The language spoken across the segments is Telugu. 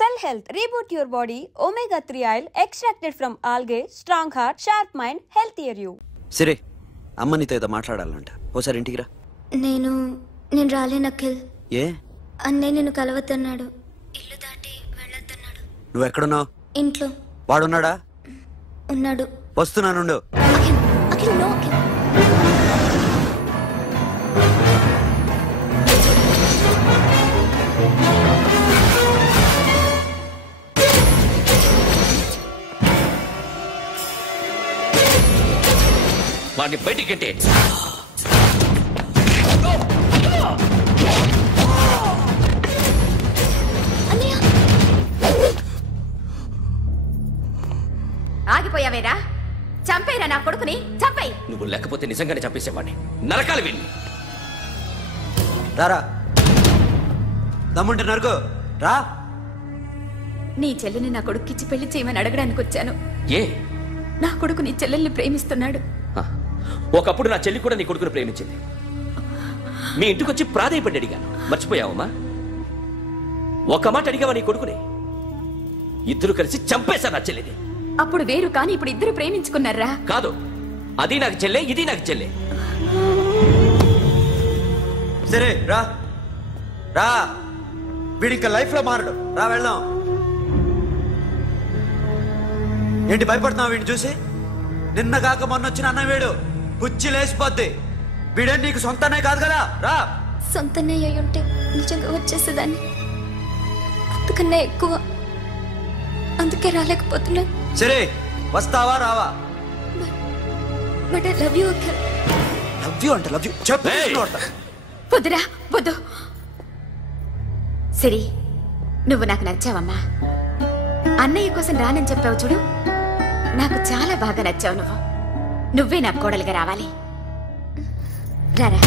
Cell Health, reboot your body, omega-3 oil extracted from algae, strong heart, sharp mind, healthier you. సిరి అమ్మ నీతో ఏదో మాట్లాడాలంట, ఓసారి ఇంటికి రా. నేను రాలేను అఖిల్. ఏ? అన్నయ్య నిన్ను కలవద్దన్నాడు, ఇల్లు దాటి వెళ్ళొద్దన్నాడు. నువ్వు ఎక్కడున్నావు? ఇంట్లో. వాడున్నాడా? ఉన్నాడు. వస్తున్నానుండు. అఖిల్, అఖిల్ నో అఖిల్. వాడిని బయటికి అంటే ఆగిపోయావేరా? చంపేరా నా కొడుకుని, చంపేయి. నువ్వు లేకపోతే నిజంగానే చంపేసేవాడిని. నరకాలి వీణ్ణి. రారా, దమ్ముంటే నరకు రా. నీ చెల్లిని నా కొడుక్కిచ్చి పెళ్లి చేయమని అడగడానికి వచ్చాను. ఏ? నా కొడుకు నీ చెల్లెల్ని ప్రేమిస్తున్నాడు. ఒకప్పుడు నా చెల్లి కూడా నీ కొడుకును ప్రేమించింది. మీ ఇంటికి వచ్చి ప్రాధాయపడి అడిగాను, మర్చిపోయావమ్మా? ఒక మాట అడిగావా నీ కొడుకుని? ఇద్దరు కలిసి చంపేశా నా చెల్లిని. అప్పుడు వేరు, కానీ ఇప్పుడు ఇద్దరు ప్రేమించుకున్నారా? కాదు, అది నాకు చెల్లె, ఇది నాకు చెల్లె. సరే రా రా, వీడి ఇంకా లైఫ్ లో మారడు. రా వెళ్దాం. ఏంటి భయపడుతున్నావు వీడిని చూసి? నిన్న కాక మొన్న వచ్చిన అన్న వీడు పుచ్చి లేచిపోద్ది. వీడే నీకు సొంతనే కాదు కదా. రా. సొంతనే అయి ఉంటే నిజంగా వచ్చేసేదాన్ని, అంతకన్నా ఎక్కువ. అందుకే రాలేకపోతున్నా. సరే వస్తావా రావా? But I love you Akhil. Love you అంటే లవ్ యూ చెప్పు. వద్దురా, వద్దు. సరే, నువ్వు నాకు నచ్చావమ్మా. అన్నయ్య కోసం రానని చెప్పావు చూడు, నాకు చాలా బాగా నచ్చావు. నువ్వే నాకు కోడలిగా రావాలి. రారా.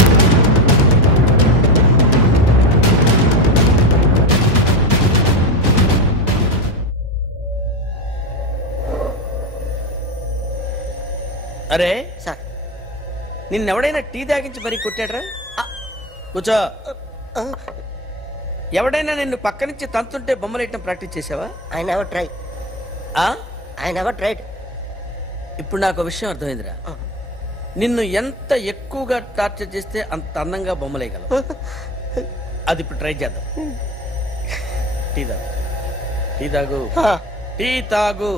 అరే సార్, నిన్నెవడైనా టీ తాగించి మరీ కొట్టాడ్రా? కూర్చో. ఎవడైనా నిన్ను పక్క నుంచి తంతుంటే బొమ్మలేయటం ప్రాక్టీస్ చేసావా? I never try. I never tried. ఇప్పుడు నాకు ఒక విషయం అర్థమైందిరా. నిన్ను ఎంత ఎక్కువగా టార్చర్ చేస్తే అంత అందంగా బొమ్మలేయగలవు. అది ఇప్పుడు ట్రై చేద్దాం. టీ తాగు, టీ తాగు, టీ తాగు.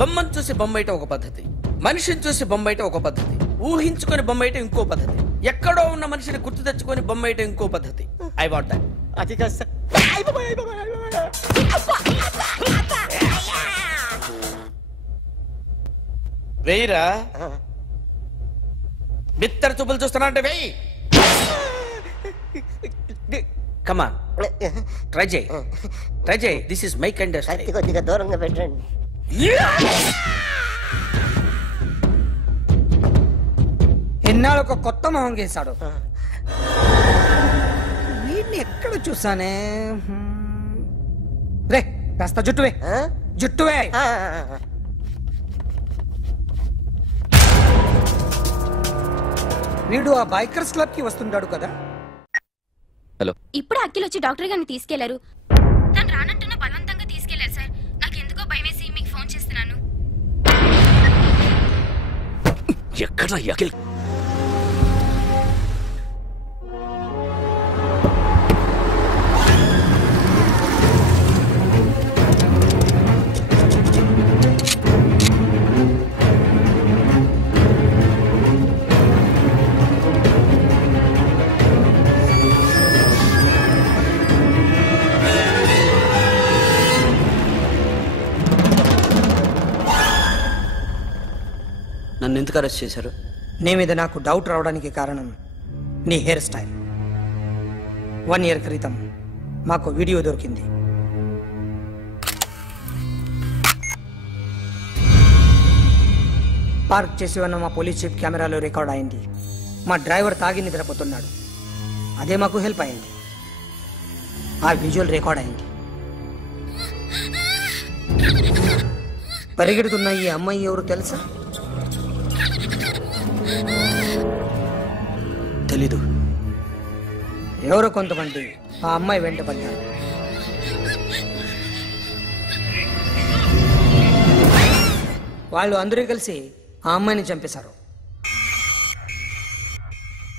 బొమ్మను చూసి బొమ్మయటం ఒక పద్ధతి, మనిషిని చూసి బొమ్మయటం ఒక పద్ధతి, ఊహించుకొని బొమ్మయటం ఇంకో పద్ధతి, ఎక్కడో ఉన్న మనిషిని గుర్తు తెచ్చుకొని బొమ్మయటం ఇంకో పద్ధతి. I want that. అది కాదు సార్. వెయ్యిరా. బిత్తర చూపులు చూస్తున్నా అంటే వెయ్యి. కమాన్, ట్రై చేయి, ట్రై చేయి. This is my kind. కొద్దిగా దూరంగా పెట్టండి. ఎన్నాళ్ళు ఒక కొత్త మొహం గీశాడు. వీడిని ఎక్కడ చూసానే? రే కాస్త జుట్టువే, జుట్టువే. వీడు ఆ బైకర్స్ క్లబ్ కి వస్తుంటాడు కదా. హలో, ఇప్పుడు అఖిల్ వచ్చి డాక్టర్ గారిని తీసుకెళ్లారు. తను రానంటున్న బలవంతంగా తీసుకెళ్లారు సార్. నాకు ఎందుకో భయమేసి మీకు ఫోన్ చేస్తున్నాను. ఎక్కడ అఖిల్? నన్ను ఎందుకు అరెస్ట్ చేశారు? నీ మీద నాకు డౌట్ రావడానికి కారణం నీ హెయిర్ స్టైల్. 1 year క్రితం మాకు వీడియో దొరికింది. పార్క్ చేసి ఉన్న మా పోలీస్ జీప్ కెమెరాలో రికార్డ్ అయింది. మా డ్రైవర్ తాగి నిద్రపోతున్నాడు. అదే మాకు హెల్ప్ అయింది. ఆ విజువల్ రికార్డ్ అయింది. పరిగెడుతున్న ఈ అమ్మాయి ఎవరు తెలుసా? తెలీదు. ఎవరో కొంతమంది ఆ అమ్మాయి వెంట పడ్డారు. వాళ్ళు అందరూ కలిసి ఆ అమ్మాయిని చంపేశారు.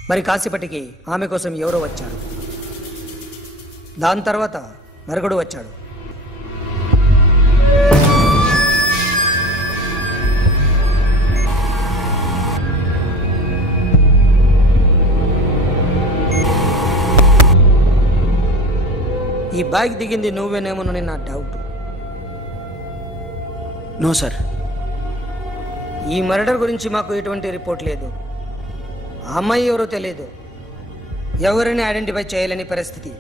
మరి కాసేపటికి ఆమె కోసం ఎవరో వచ్చారు. దాని తర్వాత మరొకడు వచ్చాడు. ఈ బైక్ దిగింది నువ్వేనేమోనని నా డౌట్. No sir. ఈ మర్డర్ గురించి మాకు ఎటువంటి రిపోర్ట్ లేదు. ఆ అమ్మాయి ఎవరో తెలియదు. ఎవరిని ఐడెంటిఫై చేయలేని పరిస్థితి.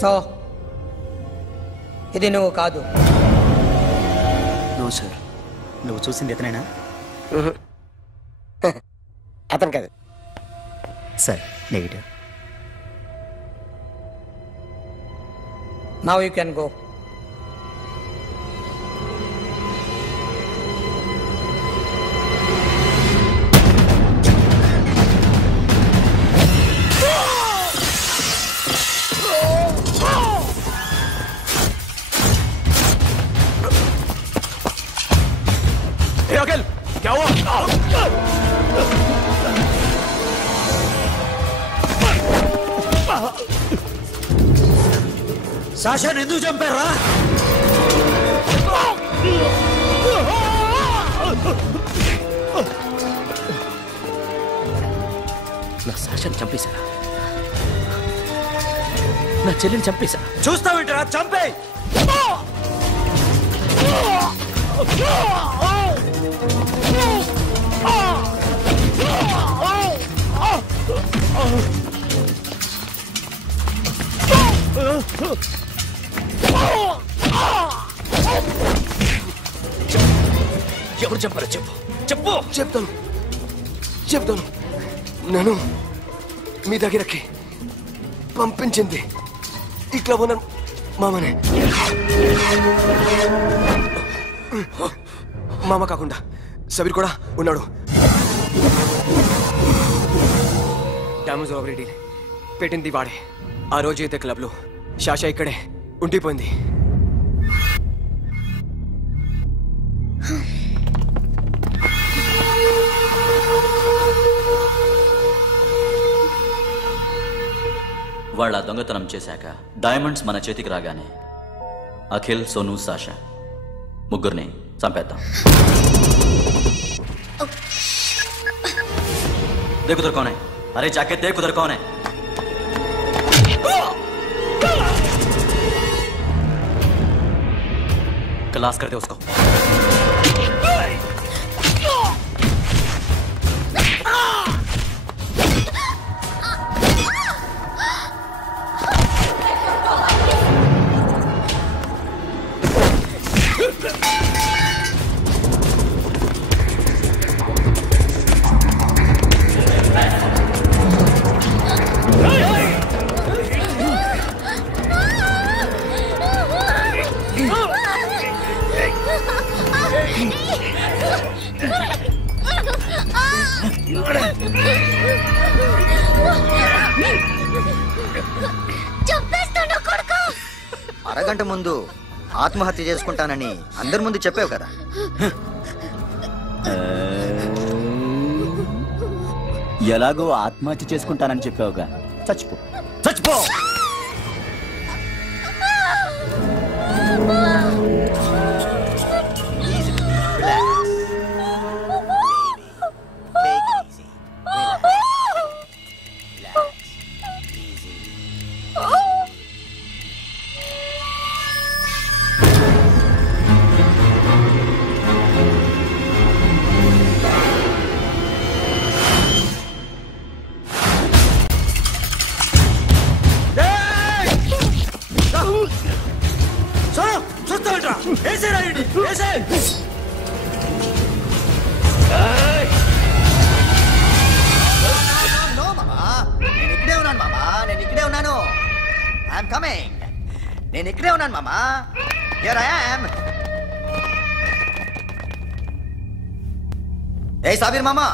సో ఇది నువ్వు కాదు. No sir. నువ్వు చూసింది ఇతనేనా? అతను కాదు. Sir negative. Now you can go. क्या हुआ? సాషాని ఎందుకు చంపారా? నా సాషాని చంపేశారా? నా చెల్లిని చంపేశారా? చూస్తావేంటరా? చంపే. ఎవరు చంపారో చెప్పు. చెప్పు. చెప్తాను. నన్ను మీ దగ్గరకి పంపించింది ఇట్లా ఉన్న మామనే. మామ కాకుండా సబీర్ కూడా ఉన్నాడు. డ్యామేజ్ ఆల్రెడీ పెట్టింది వాడే. ఆ రోజు అయితే క్లబ్లో షాషా ఇక్కడే ఉండిపోయింది. వాళ్ళ దొంగతనం చేశాక డైమండ్స్ మన చేతికి రాగానే అఖిల్, సోను, సాషా ముగ్గురిని చంపేద్దాం. देख उधर कौन है? अरे जाके देख उधर कौन है? क्लास कर दे उसको. అరగంట ముందు ఆత్మహత్య చేసుకుంటానని అందరి ముందు చెప్పావు కదా. ఎలాగో ఆత్మహత్య చేసుకుంటానని చెప్పావుగా, చచ్చిపో. నేను ఇక్కడే ఉన్నాను మామా. Here I am. ఏ సాబీర్ మామా,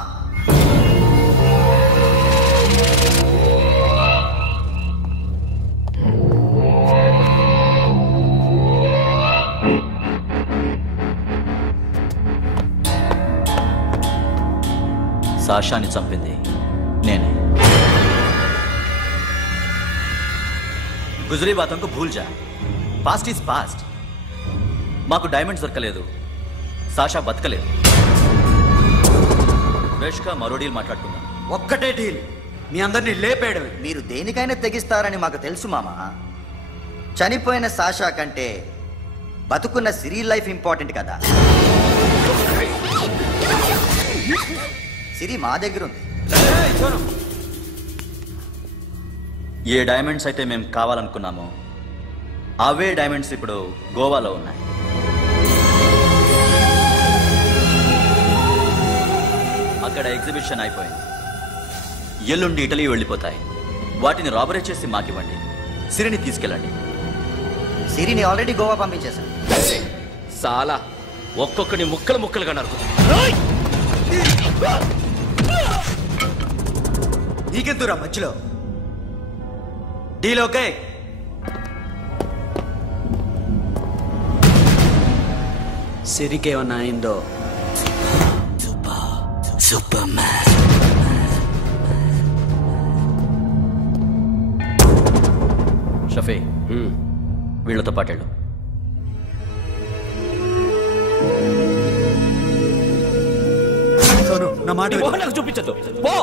సాషాని చంపింది నేనే. గుజరీ బాతంకు భూల్ జా, పాస్ట్ ఈజ్ పాస్ట్. మాకు డైమండ్స్ దొరకలేదు, సాషా బతకలేదు. ఫ్రెష్గా మరో డీల్ మాట్లాడుకుందాం. ఒక్కటే డీల్, మీ అందరినీ లేపేయడమే. మీరు దేనికైనా తెగిస్తారని మాకు తెలుసు మామా. చనిపోయిన సాషా కంటే బతుకున్న సిరి లైఫ్ ఇంపార్టెంట్ కదా. సిరి మా దగ్గర ఉంది. ఏ డైమండ్స్ అయితే మేము కావాలనుకున్నామో అవే డైమండ్స్ ఇప్పుడు గోవాలో ఉన్నాయి. అక్కడ ఎగ్జిబిషన్ అయిపోయింది. ఎల్లుండి ఇటలీ వెళ్ళిపోతాయి. వాటిని రాబరీ చేసి మాకివ్వండి. సిరిని తీసుకెళ్ళండి. సిరిని ఆల్రెడీ గోవా పంపించేశాను. చాలా ఒక్కొక్కని ముక్కలు ముక్కలుగా నరుకు. నీకెందురా మధ్యలో? Deal okay? సిరికేమన్నా అయిందో? Super man. షఫీ, వీళ్ళతో పాటేళ్ళు. నా మాట నాకు చూపించద్దు. పో.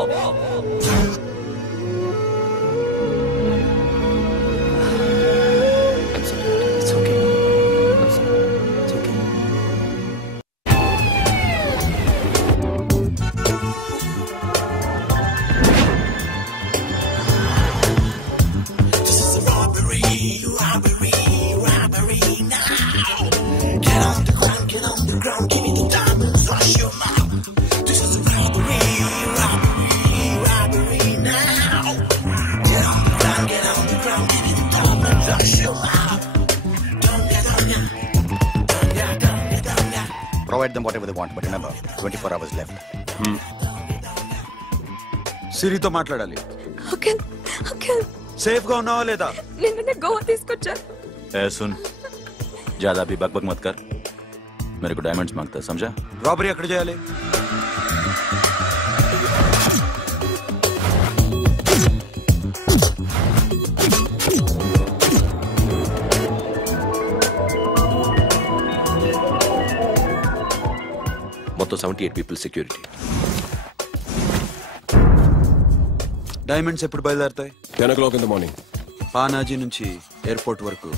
Provide them whatever they want, but remember, 24 hours left. సిరితో మాట్లాడాలి. అంకుల్ సేఫ్ గా ఉన్నావా లేదా? నిన్న గోవా తీసుకొచ్చారు. ए सुन, ज्यादा भी बकबक मत कर. मेरे को डायमंड्स मांगता है, समझा? రాబరీ ఎక్కడ చేయాలి? మొత్తం 78 పీపుల్ సెక్యూరిటీ. డైమండ్స్ ఎప్పుడు బయలుదేరుతాయి? 10 o'clock in the morning. Panaji నుంచి ఎయిర్పోర్ట్ వరకు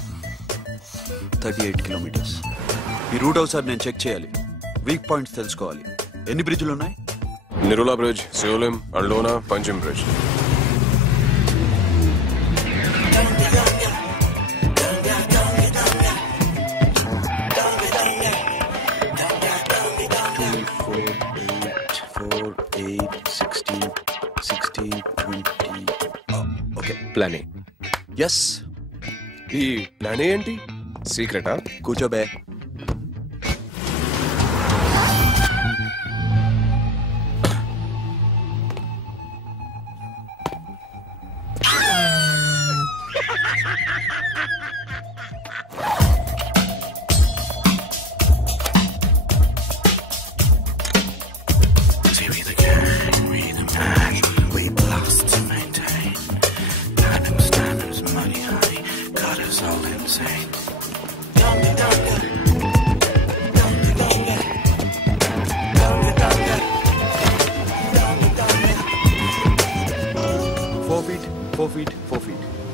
38 కిలోమీటర్స్. ఈ రూట్ ఒకసారి నేను చెక్ చేయాలి. వీక్ పాయింట్స్ తెలుసుకోవాలి. ఎన్ని బ్రిడ్జ్లు ఉన్నాయి? Nirula Bridge, Seolim, Aldona, Panjim Bridge. Plan A. Yes. ఈ ప్లాన్ ఏంటి? సీక్రెటా? కూర్చోబే.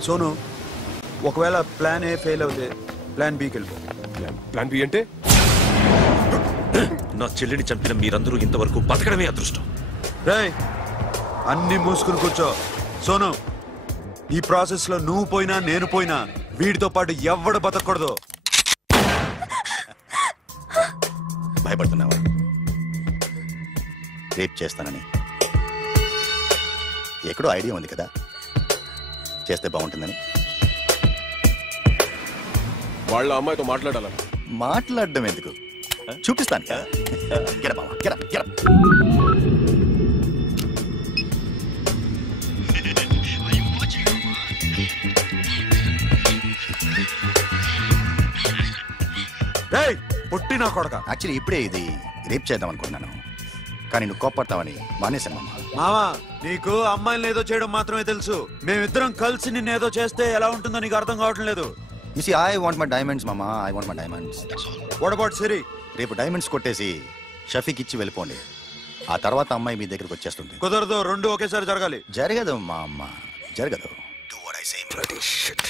సోను, ఒకవేళ ప్లాన్ ఏ ఫెయిల్ అవుతే ప్లాన్ బికి వెళ్ళిపో. ప్లాన్ బి అంటే? నా చెల్లిని చంపిన మీరందరూ ఇంతవరకు బతకడమే అదృష్టం. రేయ్, అన్ని మూసుకుని కూర్చో. సోను, ఈ ప్రాసెస్ లో నువ్వు పోయినా నేను పోయినా వీడితో పాటు ఎవ్వడు బతకూడదు. భయపడుతున్నావా? రేప్ చేస్తానని ఎక్కడో ఐడియా ఉంది కదా, చేస్తే బాగుంటుందని. వాళ్ళ అమ్మాయితో మాట్లాడాలని. మాట్లాడడం ఎందుకు, చూపిస్తాను కదా. గెర బావా, గెర గెర. పుట్టి నా కొడక. యాక్చువల్లీ ఇప్పుడే ఇది రేప్ చేద్దాం అనుకున్నాను. కానీ నువ్వు కోప్పడతావని మానేశాను మామ. మావా నీకు అమ్మాయిని ఏదో చేయడం మాత్రమే తెలుసు. మేమిద్దరం కలిసి నిన్ను ఏదో చేస్తే ఎలా ఉంటుందో నీకు అర్థం కావటం లేదు. You see, I want my diamonds, Mama. I want my diamonds. That's all. What about Siri? రేపు డైమండ్స్ కొట్టేసి షఫీక్ ఇచ్చి వెళ్ళిపోండి. ఆ తర్వాత అమ్మాయి మీ దగ్గరకు వచ్చేస్తుంది. కుదరదు, రెండు ఒకేసారి జరగాలి. జరగదు మా అమ్మ, జరగదు. Do what I say. Bloody shit.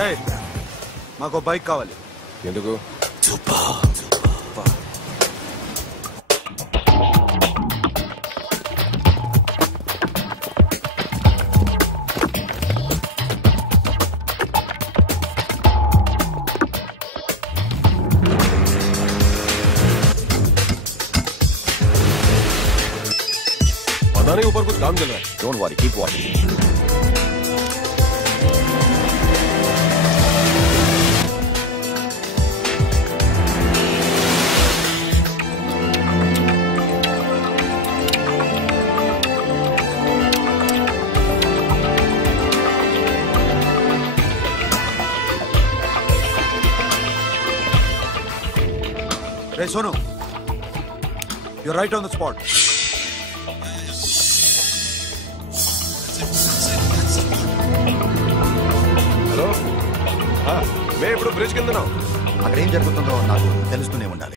రేయ్, మాకు బైక్ కావాలి. ఎందుకు? पता नहीं ऊपर कुछ काम चल रहा है. Don't worry, keep watching. Hey Sonu, you're right on the spot. Hello, మేము ఇప్పుడు బ్రిడ్జ్ కింద ఉన్నాం. అక్కడ ఏం జరుగుతుందో నాకు తెలుస్తూనే ఉండాలి.